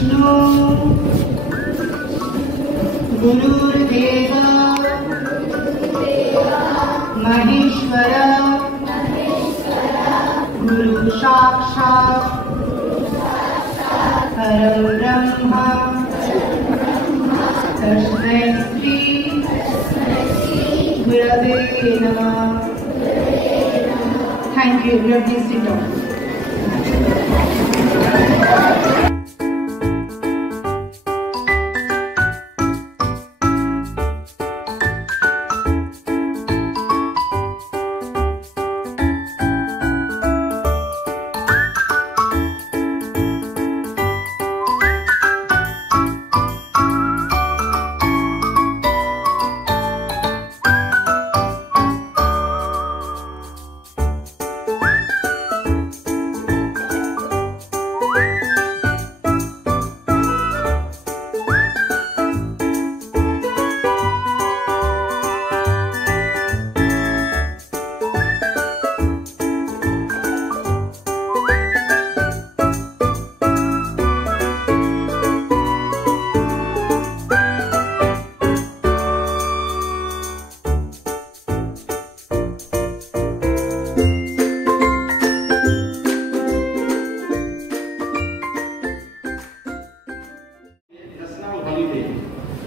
Vishnu Gurudeva Maheshwara Guru Sakshat Param Brahma Tasmai Shri Gurave Namah. Thank you. You are please sit down.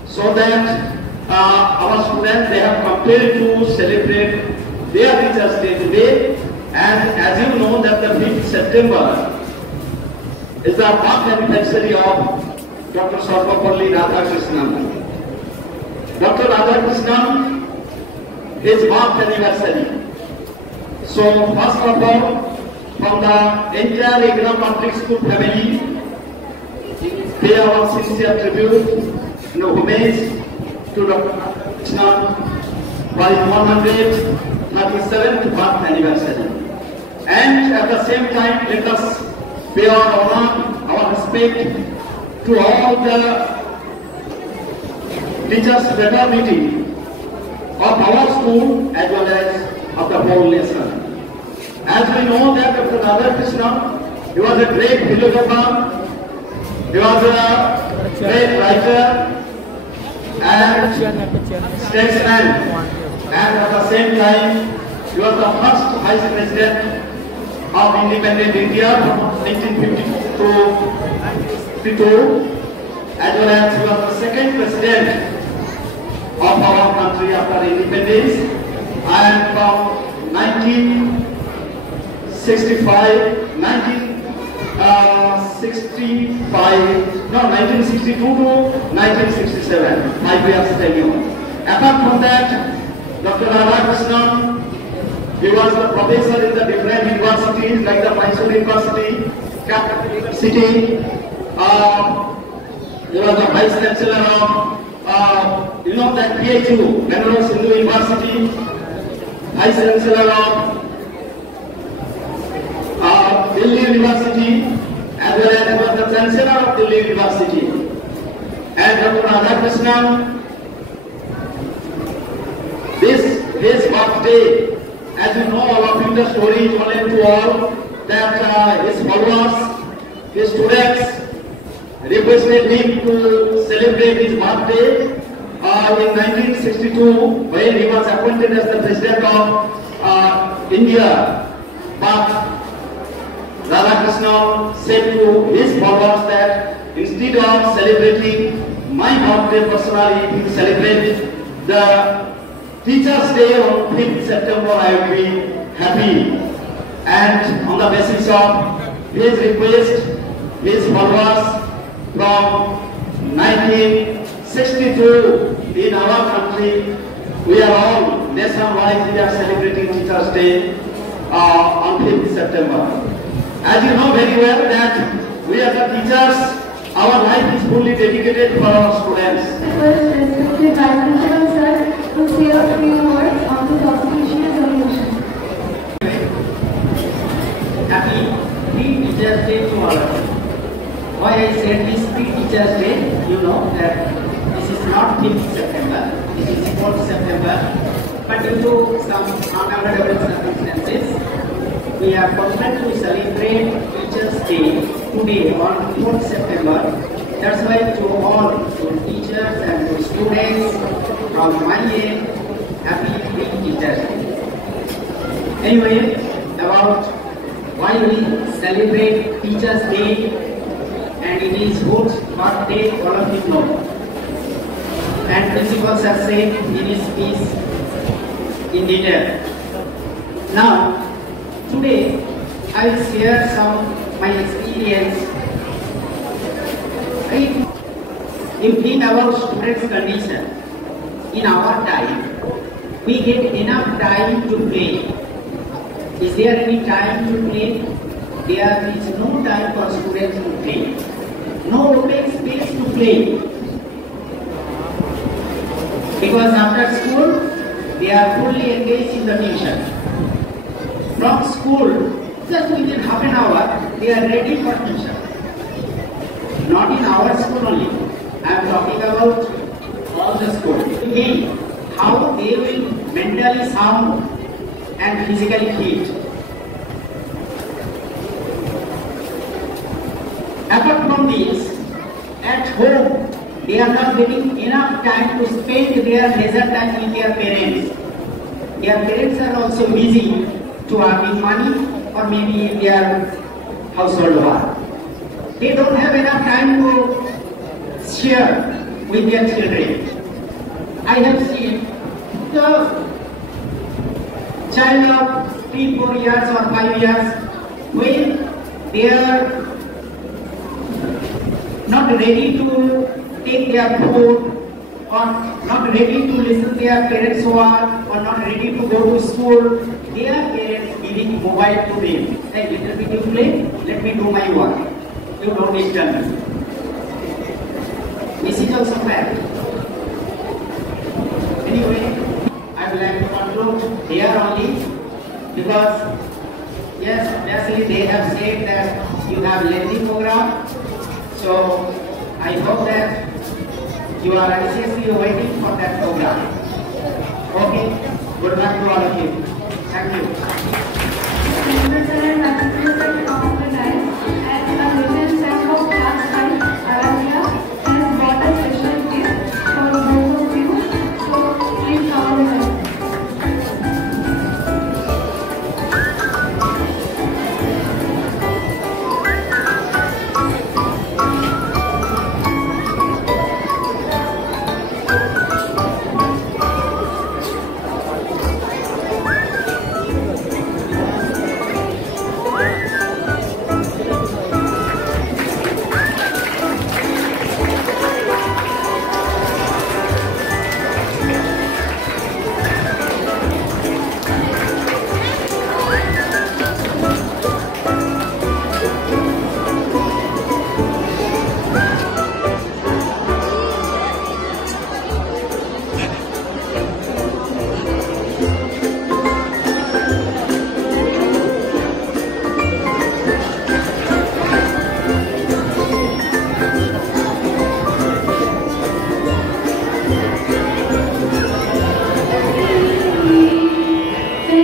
So that our students, they have compelled to celebrate their Teachers' Day today, and as you know that the 5th September is the birth anniversary of Dr. Sarvapalli Radhakrishnan. Dr. Radhakrishnan, his birth anniversary. So first of all, from the entire Egra Public School family, pay our sincere tribute, homage to Dr. Radhakrishnan for his 137th birth anniversary. And at the same time, let us pay our honor, our respect to all the teachers' fraternity of our school as well as of the whole nation. As we know that Dr. Radhakrishnan, he was a great philosopher, he was a great writer and statesman, and at the same time he was the first Vice President of independent India from 1952 to 52, as well as he was the second President of our country after independence, and from 1962 to 1967, 5 years tenure. Apart from that, Dr. Radhakrishnan, he was a professor in the different universities like the Mysore University, Capital City. He was the Vice Chancellor of, that PHU, Bangalore Hindu University, Vice Chancellor of Delhi University, as well as he was the Chancellor of Delhi University. And Dr. Radhakrishnan, his birthday, as you know, all of you, the story is known to all, that his followers, his students, requested him to celebrate his birthday in 1962 when he was appointed as the President of India. But Radhakrishnan said to his followers that instead of celebrating my birthday personally, he will celebrate the Teachers' Day on 5th September. I will be happy. And on the basis of his request, his followers from 1962 in our country, we are all nationwide, we are celebrating Teachers' Day on 5th September. As you know very well that we as the teachers, our life is fully dedicated for our students. Respected Vice-Principal Sir, to say a few words on this auspicious occasion. Happy Pre-Teachers Day to all of you. Why I said this Pre-Teachers Day, you know that this is not 5th September, this is 4th September, but due to some unavoidable circumstances, we are fortunate to celebrate Teachers' Day today on 4th September on my end, happy Teachers Day. Anyway, about why we celebrate Teachers Day, and it is whose birthday, all of you know. And Principal Sir said in his speech in detail. Now, today I will share some my experience. If think about students' condition, in our time, we get enough time to play. Is there any time to play? There is no time for students to play. No open space to play. Because after school, they are fully engaged in the tuition. From school, just within half an hour, they are ready for tuition. Not in our school only. I am talking about all the school. Again, how they will mentally sound and physically fit. Apart from this, at home, they are not getting enough time to spend their leisure time with their parents. Their parents are also busy to earning money or maybe in their household work. They don't have enough time to share with their children. I have seen the child of 3, 4 years or 5 years when they are not ready to take their food or not ready to listen to their parents' work or not ready to go to school, their parents giving mobile to them. Hey, little bit you play, let me do my work. You don't disturb me. This is also fact. Anyway, I would like to conclude here only because yes, obviously they have said that you have lengthy program. So I hope that you are anxiously waiting for that program. Okay, good luck to all of you. Thank you. Members are participating on the night, and a written set of class 5 Aranya has brought a special gift for both of you. So please come on the night.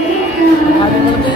मेरी याद में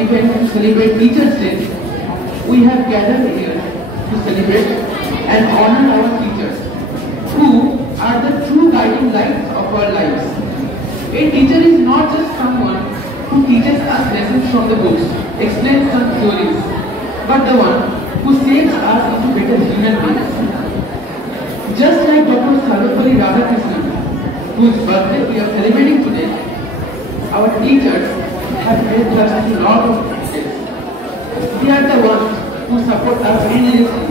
Event to celebrate Teachers' Day, we have gathered here to celebrate and honor our teachers, who are the true guiding lights of our lives. A teacher is not just someone who teaches us lessons from the books, explains some theories, but the one who shapes us into better human beings. Just like Dr. Sarvepalli Radhakrishnan, whose birthday we are celebrating today, our teachers have helped us in a lot of ways. They are the ones who support us endlessly,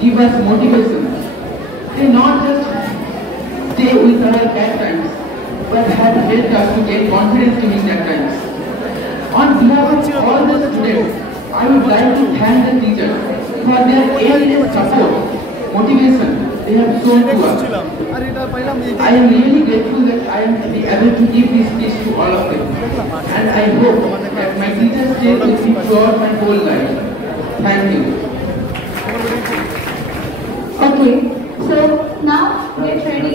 give us motivation. They not just stay with our bad times, but have helped us to gain confidence during that times. On behalf of all the students, I would like to thank the teachers for their endless support, motivation they have shown to us. I am really grateful that I am able to give this speech to all of them, and I hope that my teachers stay with me throughout my whole life. Thank you. Okay, so now get ready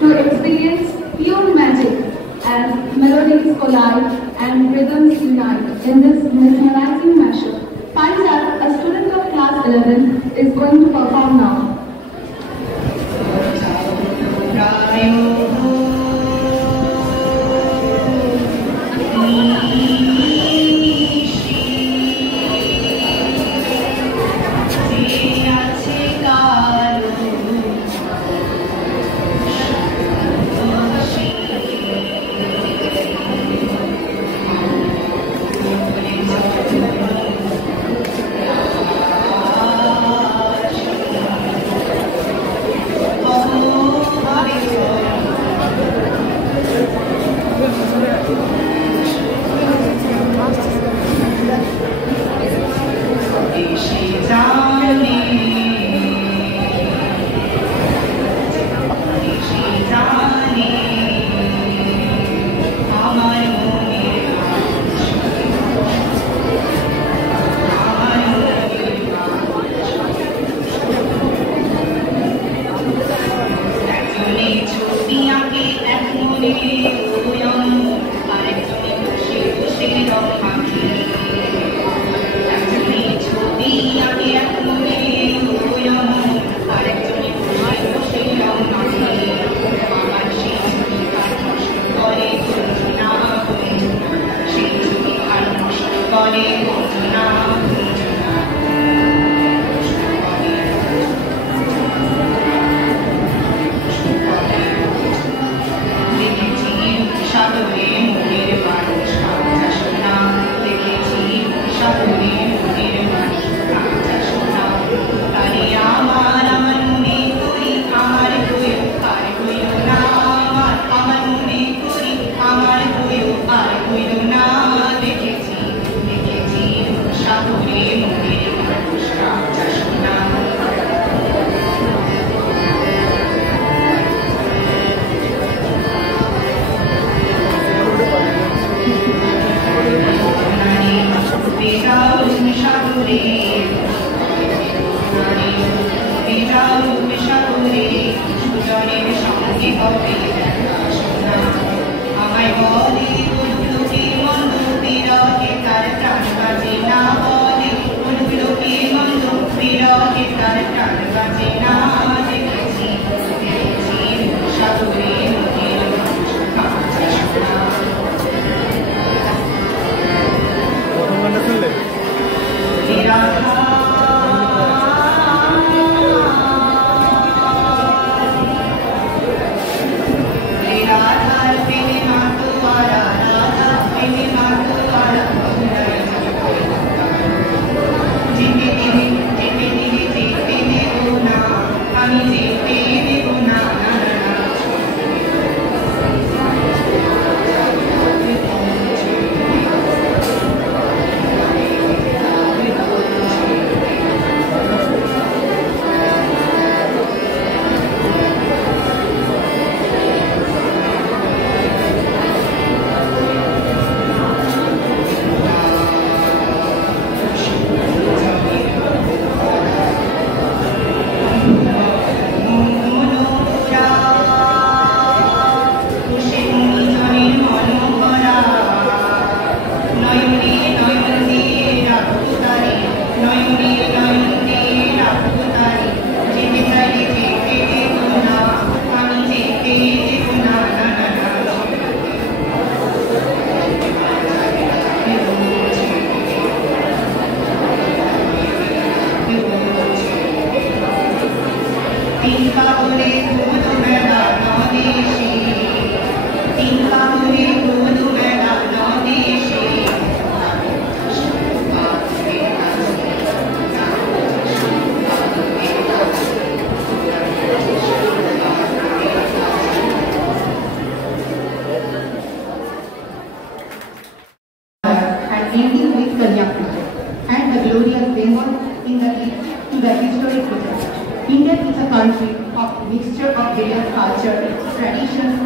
to experience pure magic as melodies collide and rhythms unite in this mesmerizing mashup. Find out a student of class 11 is going to perform now.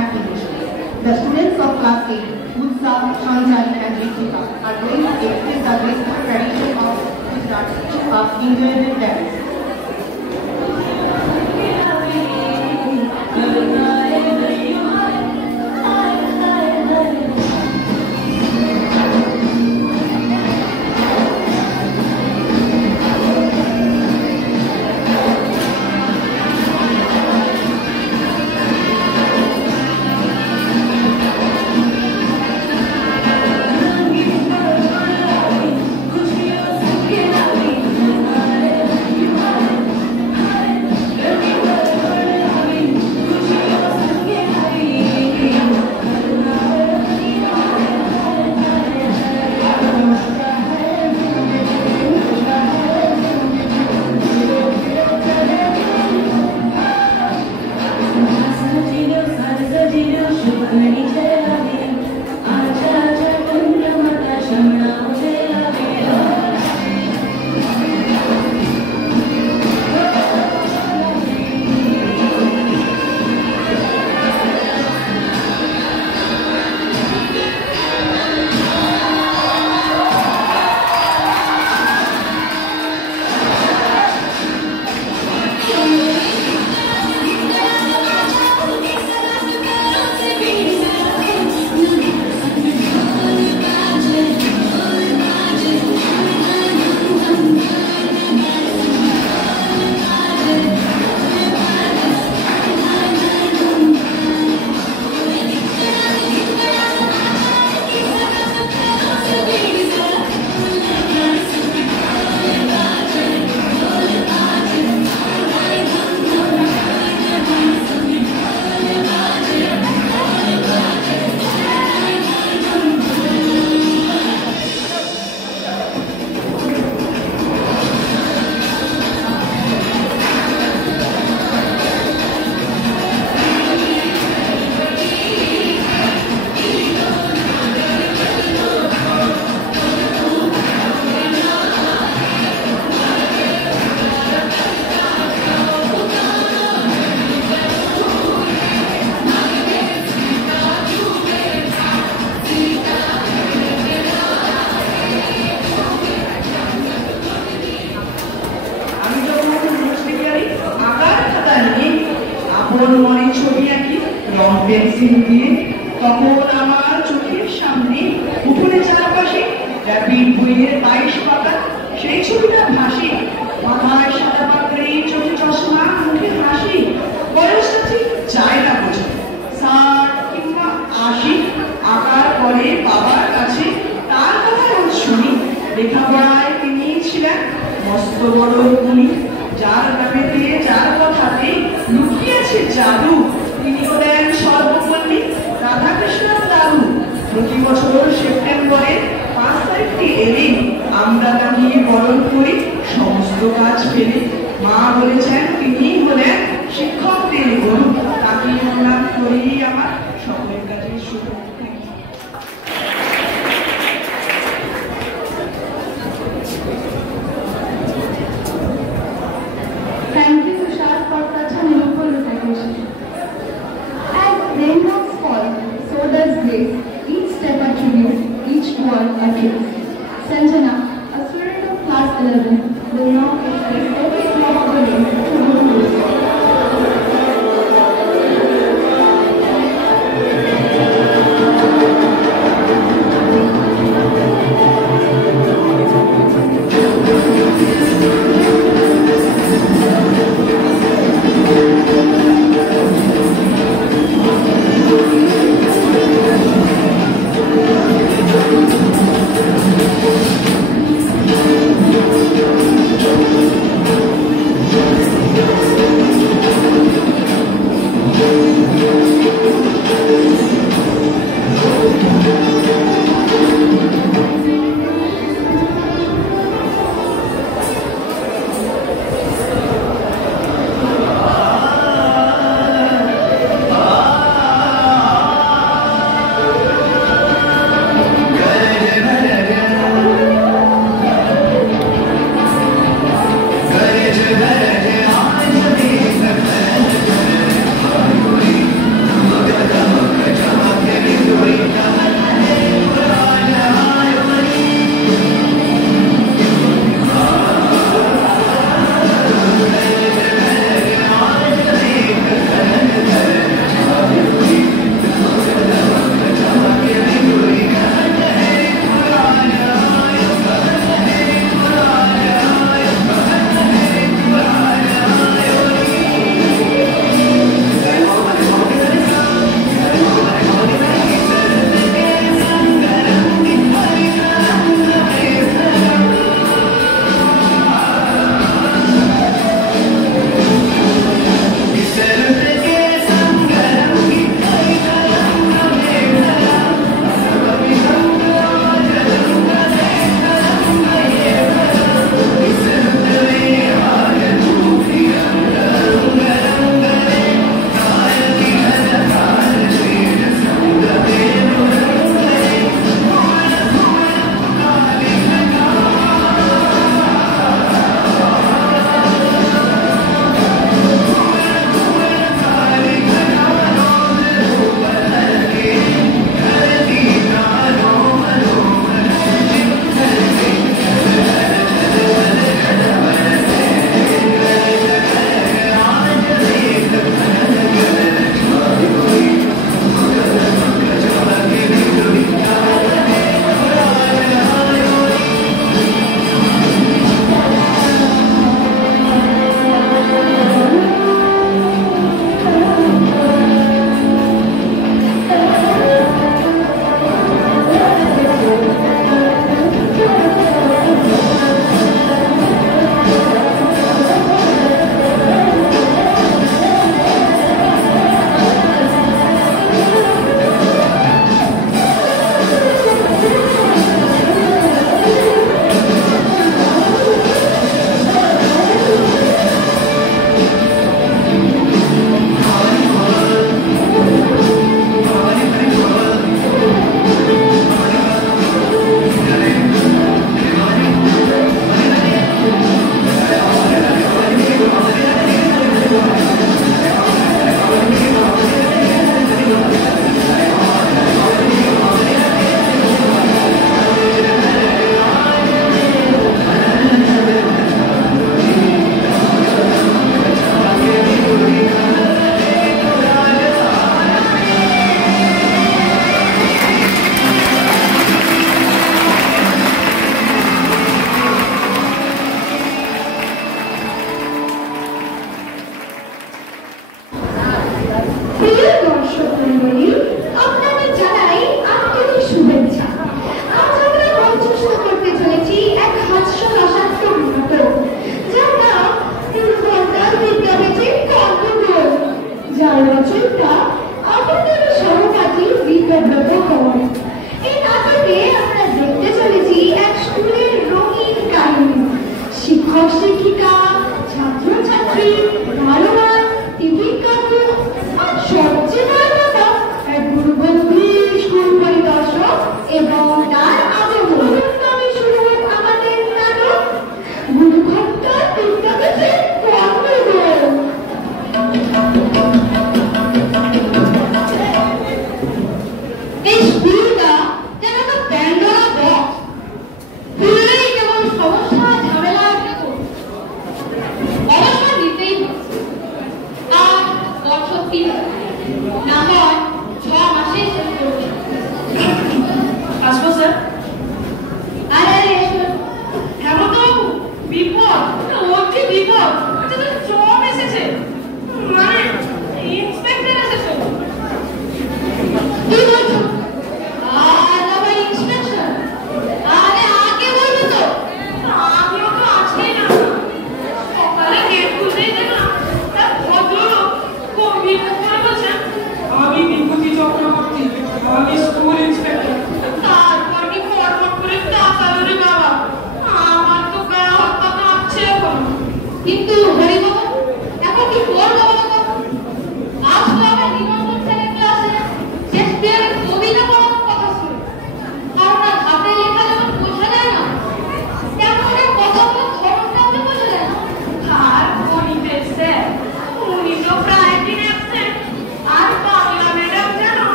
activation. The students of class 8, Utsav, Shanjali and Ritika are going to express the graceful tradition of Gujarat of individual dance. Pencil দিয়ে তখন আমার চোখের সামনে উপরে চারপাশে rapid বইয়ের 22 পাতা সেই ছবিটা ভাসে। মাথায় সাদা পাগড়ি, চোখে চশমা, মুখে হাসি, বয়সটা ঠিক যায় না বোঝে, 60 কিংবা 80। আঁকার পরে বাবার কাছে তার কথা রোজ শুনি। লেখাপড়ায় তিনি ছিলেন মস্ত বড় গুণী, যার নামেতে যার কথাতে লুকিয়েছে জাদু। তিনি হলেন সর্বপল্লী রাধাকৃষ্ণ দাদু। প্রতি বছর সেপ্টেম্বরে 5 তারিখটি এলেই আমরা তাকে বরণ করি সমস্ত কাজ ফেলে। মা বলেছেন তিনি হলেন শিক্ষকদের গুরু, তাকে প্রণাম করি আমার সকলের কাছে শুভ। Thank you, Tushar, for such a meaningful recitation. As raindrops fall, so does grace. Each step a tribute, each word a kiss. Sanjana, a student of class 11, will now express every drop of the rain to good music.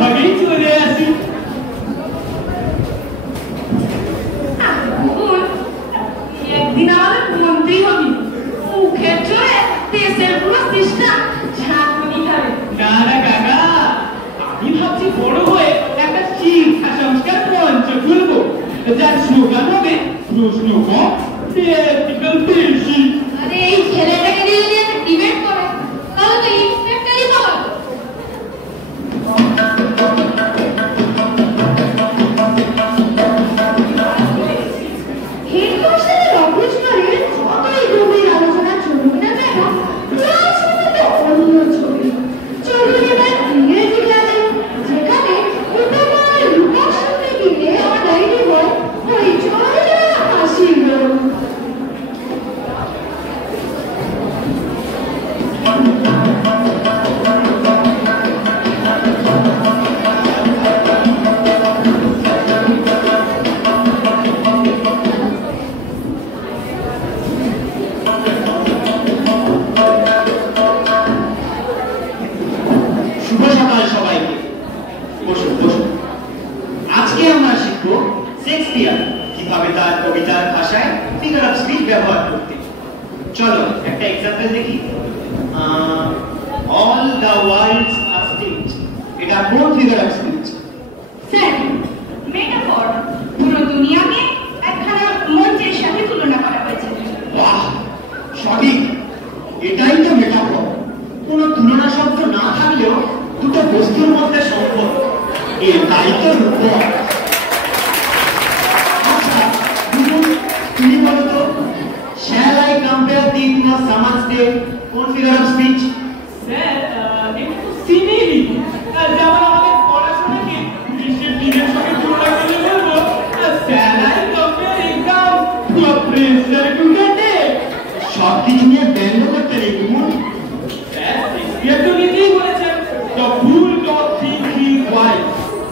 ভাগেই চলে আসি। একদিন আমাদের মন্ত্রী হবি, মুখের জোরে দেশের পুরো চেষ্টা ঝাঁকুনি খাবে। না না কাকা, আমি ভাবছি বড় হয়ে একটা শিক্ষা সংস্কার মঞ্চ খুলবো, যার স্লোগান হবে প্রশ্ন কম, থিওরিটিক্যাল বেশি। আরে এই ছেলেটাকে দিয়ে যদি একটা ডিবেট করে তাহলে তো ইন্সপেক্টরই পাওয়া যেত। হেডমাস্টারের অফিস ঘরে যতই গভীর আলোচনা চলুক না কেন, ক্লাসরুমে তো অন্য ছবি। চলুন এবার ইংরেজি ক্লাসে, যেখানে উপমায় লুকা শুনতে গিয়ে অর্ডাই দিব ওই চলে হাসিল। শুভ সকাল সবাইকে। বসুন বসুন। আজকে আমরা শিখব শেক্সপিয়ার কিভাবে তার কবিতার ভাষায় ফিগার অফ স্পিচ ব্যবহার করতে। চলো একটা এক্সাম্পল দেখি। All the worlds are stage, এটা কোন figure of speech? Sir, metaphor. পুরো দুনিয়াকে একখানা মঞ্চের সাথে তুলনা করা হয়েছে। বাহ, সঠিক, এটাই তো মেটাফর। কোনো তুলনা শব্দ না থাকলেও দুটো বস্তুর মধ্যে সম্পর্ক, এটাই তো রূপক। আচ্ছা বুঝুন, তুমি বলো তো, shall I compare thee to a summer's day কোন ফিগার অফ স্পিচ? স্যার, এটা তো সিনেরি। যেমন আমাদের পড়াশোনাকে গ্রীষ্মের দিনের সঙ্গে তুলনা করে বলবো স্যালাই compare exam to a pressure cooker day. সব কিছু নিয়ে ব্যঙ্গ করতে নেই কুমুর। স্যার, শেক্সপিয়ার তো নিজেই বলেছেন the full of thinking wise.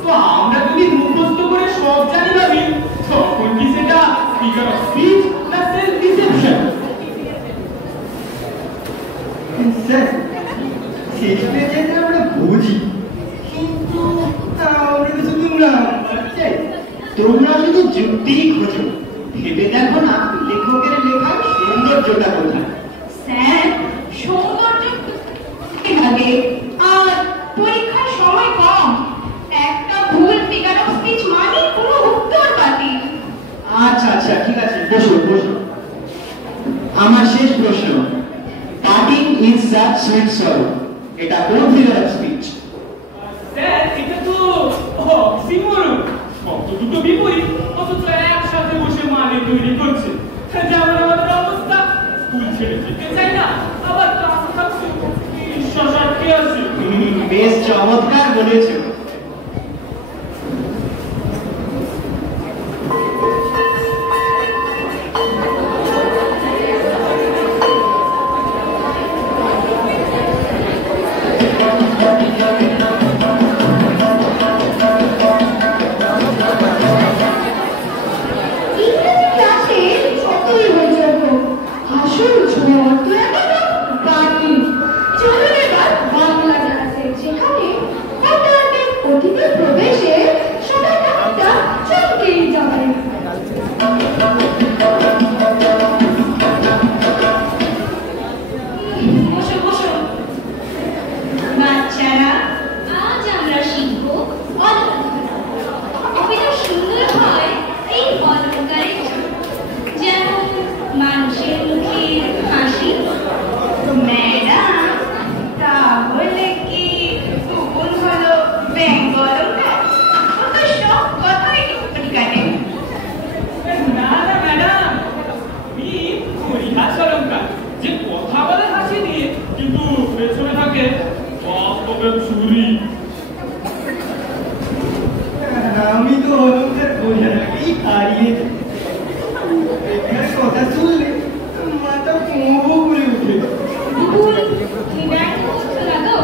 তো আমরা যদি মুখস্থ করে সব জানি ভাবি, তখন কি সেটা ফিগার অফ স্পিচ না সেলফ ডিসেপশন? স্যার, শেক্সপিয়ার যেটা আমরা বুঝি, কিন্তু আমরা তো শুধু তোমরা শুধু যুক্তিই খোঁজো, ভেবে দেখো না লেখকের লেখার সৌন্দর্যটা কোথায়। স্যার, সৌন্দর্য লাগে আর পরীক্ষার সময় কম। একটা ভুল ফিগার অফ স্পিচ মানে পুরো উত্তর বাতিল। আচ্ছা আচ্ছা, ঠিক আছে, বসো বসো। আমার শেষ প্রশ্ন, পার্টিং ইজ সাচ সুইট সরো, এটা কোন ফিগার অফ স্পিচ? স্যার, এটা তো অক্সিমোরন। শব্দ দুটো বিপরীত অথচ একসাথে বসে মানে তৈরি করছে। যেমন আমাদের অবস্থা, স্কুল ছেড়ে যেতে চাই না, আবার কাছে কাছে ঈশ্বর আটকে আছে। বেশ চমৎকার বলেছো। ইংরেজি ক্লাসে যতই হয়ে হোক, আসল ঝড় তো এখনো বাকি। চলুন এবার বাংলা ক্লাসে, যেখানে হঠাৎ অতিথি প্রবেশে সবাই একটা চমকেই যাবে। বসো বসো বাচ্চারা, আজ আমরা শিখব অলঙ্কার। কবিতা সুন্দর হয় এই অলঙ্কারের জন্য। যেমন মানুষের মুখে হাসি। ম্যাডাম, তাহলে কি টুকুন হলো ব্যঙ্গ অলঙ্কার? ও তো সব কথাই টুকটুকি কাটে। না না ম্যাডাম, আমি পরিহাস অলঙ্কার, যে কথা বলে হাসি দিয়ে কিন্তু পেছনে থাকে বাস্তবের ছুরি। আমি তো অলঙ্কার বোঝার আগেই হারিয়ে যাই। এখানে কথা শুনলে মাথা মোহ করে উঠে। ভুল, তুমি ব্যঙ্গ করছো না তো?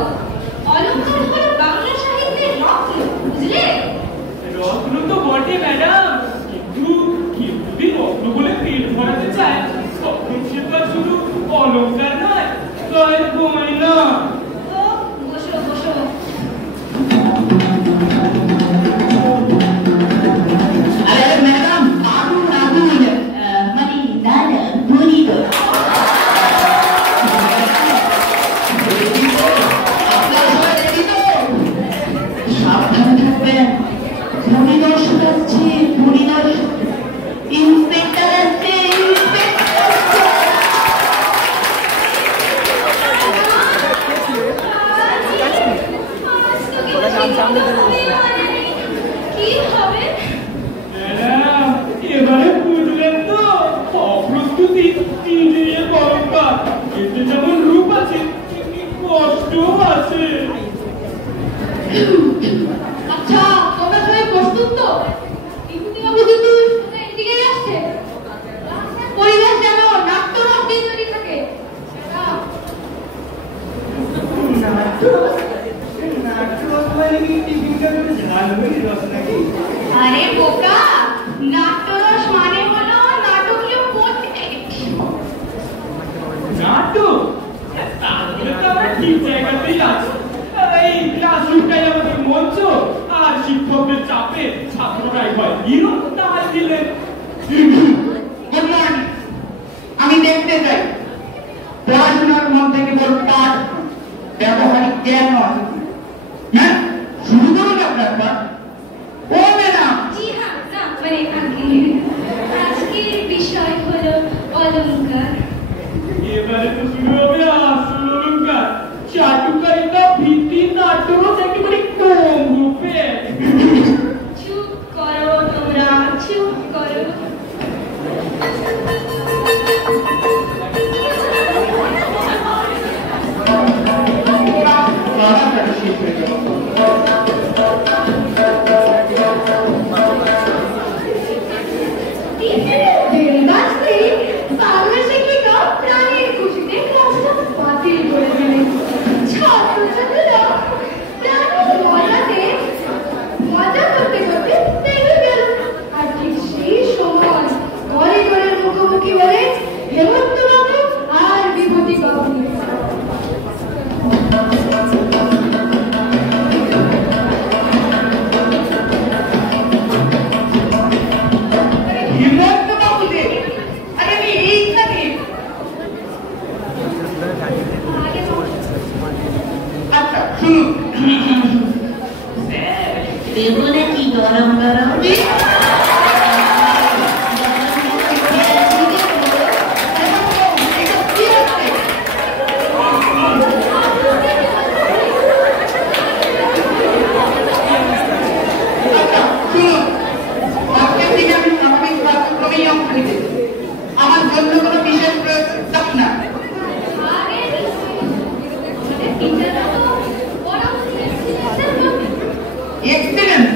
অলঙ্কার হলো বাংলা সাহিত্যের রত্ন, বুঝলে? রত্ন তো বটে ম্যাডাম, কিন্তু কেউ যদি রত্ন বলে পেট ভরাতে চায়, তখন সে তো আর শুধু অলঙ্কার নয়, তাই গয়না। তো বসো বসো। আচ্ছা তোমরা সবাই প্রস্তুত তো? বিভূতিবাবু কিন্তু এদিকেই আসছে। পরিবেশ যেন নাট্যরস দিয়ে তৈরি থাকে। আরে বোকা, নাট্যরস মানে হলো নাটকীয় নাটক? তাহলে তো আমরা ঠিক জায়গাতেই আছি। এই ক্লাসরুমটাই আমাদের মঞ্চ, আর শিক্ষকদের চাপে ছাত্ররাই হয় হিরো, তাই দিলেন। Good morning. আমি দেখতে চাই পড়াশোনার মধ্যে কেবল পাঠ ব্যবহারিক জ্ঞান নয়। হ্যাঁ, শুরু করুন আপনার পাঠ। ও ম্যাডাম। জি হ্যাঁ, না মানে আজকের বিষয় হলো অলংকার। এবারে তো শুরু হবে আসল অলংকার। চাটুকারিতা ভিত্তি নাট্যরস একেবারে কম রূপে। চুপ করো তোমরা, চুপ করো। প্রাণের খুশিতে ক্লাসটা বাতিল করে দিলেন। ছাত্রছাত্রীরা প্রাণের মজাতে মজা করতে করতে দেখে গেল। আর ঠিক সেই সময় করিডোরের মুখোমুখি হলে হেমন্তবাবু আর বিভূতিবাবু। বেগুনে কি গরম গরম আমার জন্য কোনো বিশেষ প্রয়োজন চাপ না। এক্সিলেন্ট।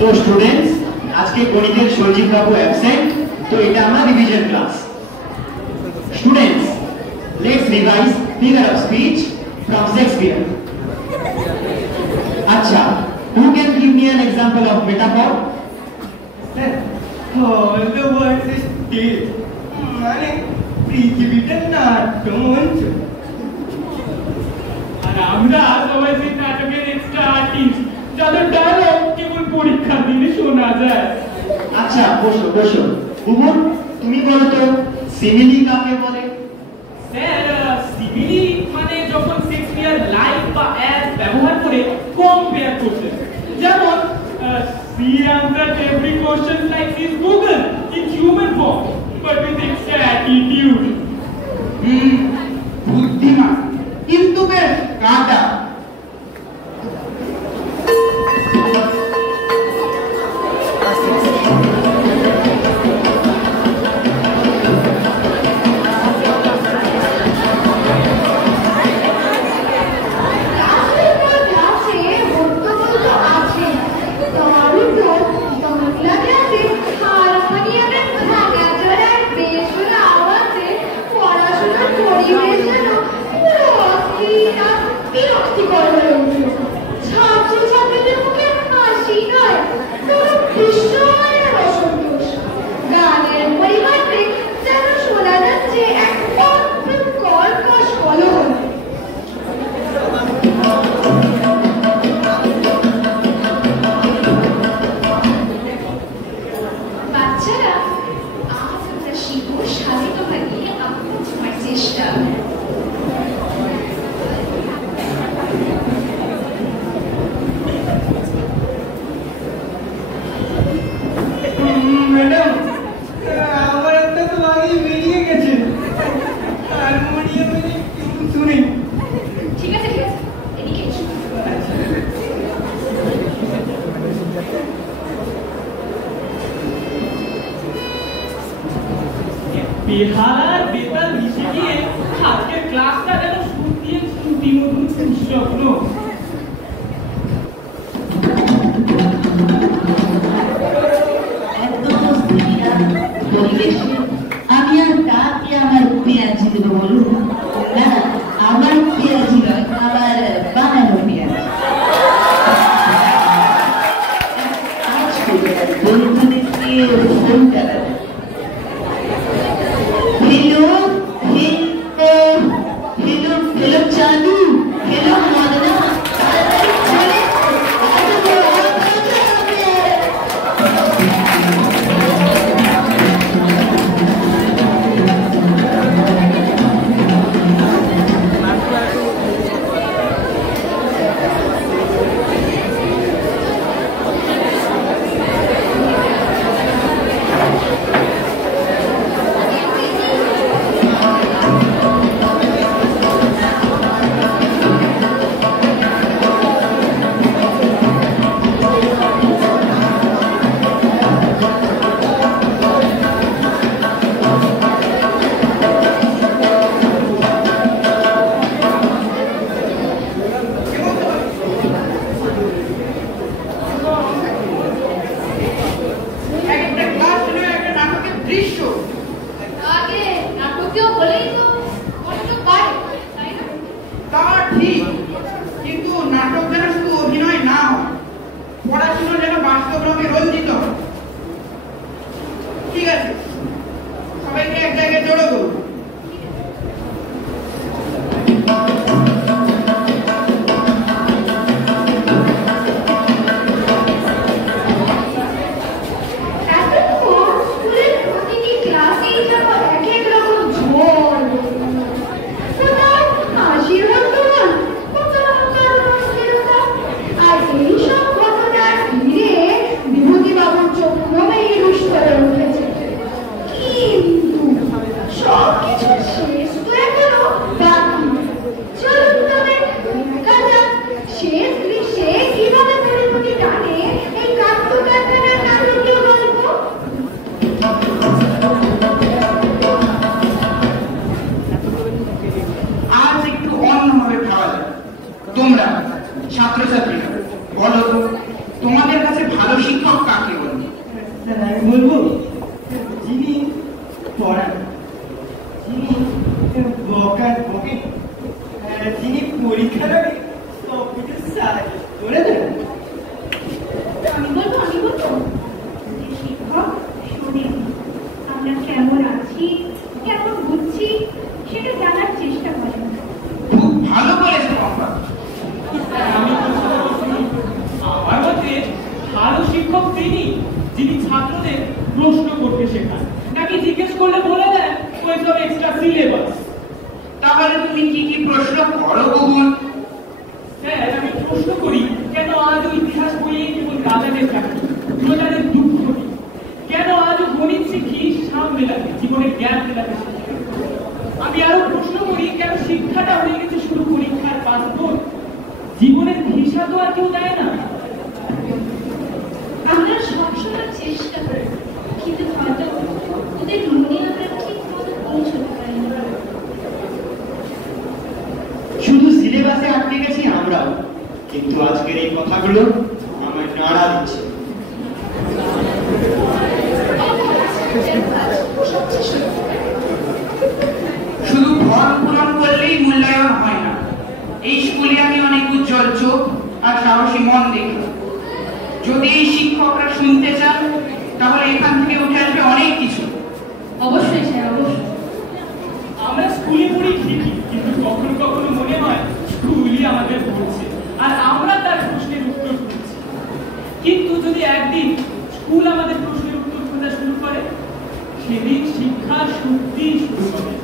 तो स्टूडेंट्स आज के गणितेर सजीव बाबू एब्सेंट, तो এটা আমরা revision class. Students let's revise figure of speech from Shakespeare. अच्छा, who can give me an example of metaphor? All the world is still মানে পৃথিবীটা নাট্যমঞ্চ। আর আমরা সবাই সেই নাটকের এক্সট্রা আর্টিস্ট, যাদের ডায়লগ কেবল পরীক্ষার দিনে শোনা যায়। আচ্ছা বসো বসো। বুবুর তুমি বলো তো সিমিলি কাকে বলে? স্যার সিমিলি মানে যখন শেক্সপিয়ার লাইক বা অ্যাজ ব্যবহার করে কম্পেয়ার করতেন। যেমন see answered every question like this Google in human form but with extra attitude. বুদ্ধিমান কিন্তু বেশ কাঁটা। তোমার ক্লাসে হারমোনিয়ামের ভাঙা জোড়ার বেসুরা আওয়াজে বেহালার বেতাল মিশে গিয়ে আজকের ক্লাসটা যেন সত্যি শ্রুতিমধুর স্বপ্ন। আমি আর কাকে আমার পেঁয়াজি দেবো বলুন? না, আমার পেঁয়াজি নয়, আমার বানানো পেঁয়াজি। আজ বন্ধুদেরকে ফোন করা। हेलो हेलो हेलो हेलो चालू हेलो मदना শিক্ষা সত্যি শুরু হবে।